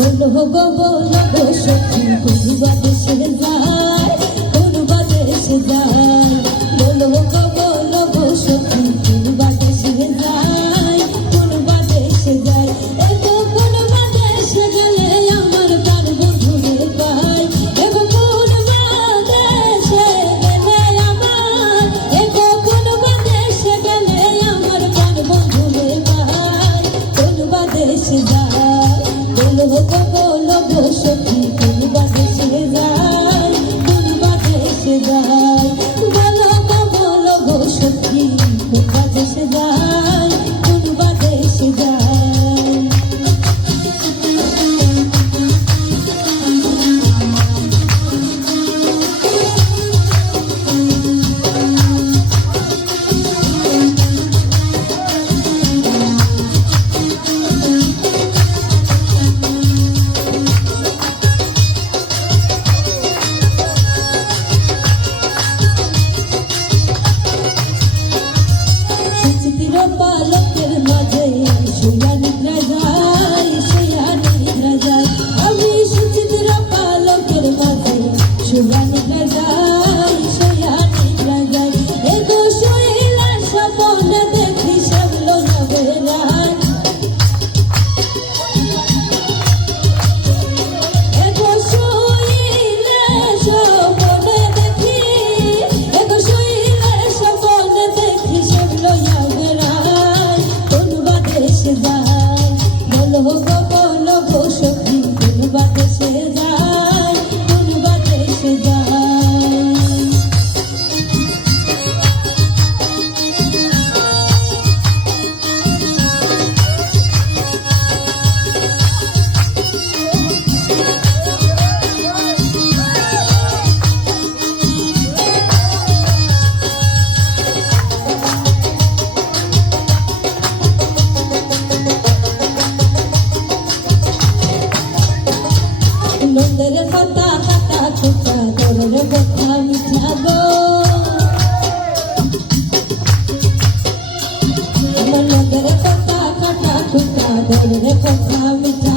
বলো গো বলো গো সখী কোন বাদেশে যায়, কোন বাদেশে যায়। বলো গো বলো গো সখী কোন বাদেশে যায়, কোন বাদেশে যায়। এগো কোন বাদেশে গেলে আমার প্রাণ বন্ধুরে পাই, এগো কোন বাদেশে গেলে আমার, এগো কোন বাদেশে গেলে আমার প্রাণ বন্ধুরে পাই, কোন বাদেশে যায়। বলো গো বলো গো সখী কোন বাদেশে যায়, কোন বাদেশে যায়। বলো গো বলো গো সখী কোন বাদেশে যায়, কোন বাদেশে যায়। পালকের মাঝে শুয়া নিদ্রা যায়, শুয়া নিদ্রা যায়। আমি সুচিত্র পালকের মাঝে শুয়া নিদ্রা যায়, শুয়া নিদ্রা যায়। এগো শুইলা স্বপ্ন দেখি সব লইয়া বেড়ায়, এগো শুইলে স্বপ্ন দেখি, এগো শুইলে স্বপ্ন দেখি সব লইয়া বেড়ায়, কোন বাদেশে যায়। বলো গো বলো গো সখী কোন বাদেশে যায়, কোন বাদেশে যায়। নন্দের কথা কাটা খোটা দরের কথা মিঠা গো, আমার নন্দের কথা কাটা খোটা দরের কথা মিঠা।